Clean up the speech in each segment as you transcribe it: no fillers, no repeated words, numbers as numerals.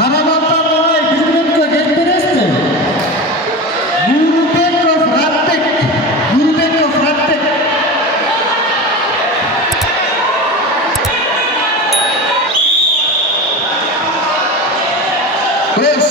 Karaman'dan dolayı bir minutla geçmezdi. Nurubekov Rattek. Beş.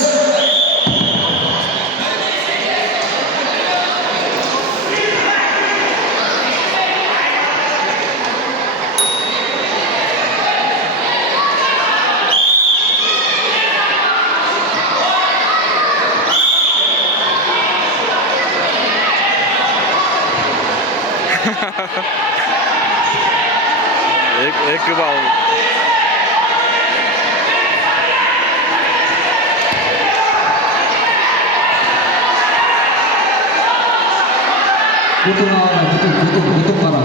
Екі балл. Butuh qara.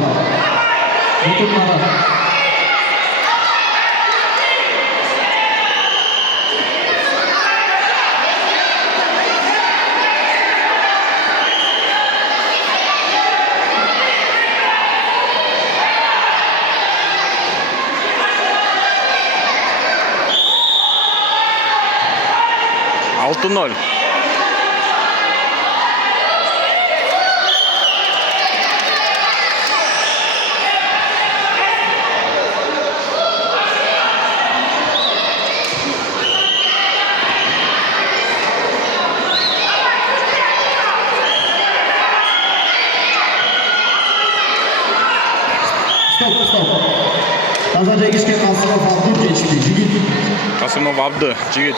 Altı nol. Stop. Tazaca geçken Kasımov Abdur geçti. Jigit. Kasımov Abdı. Jigit.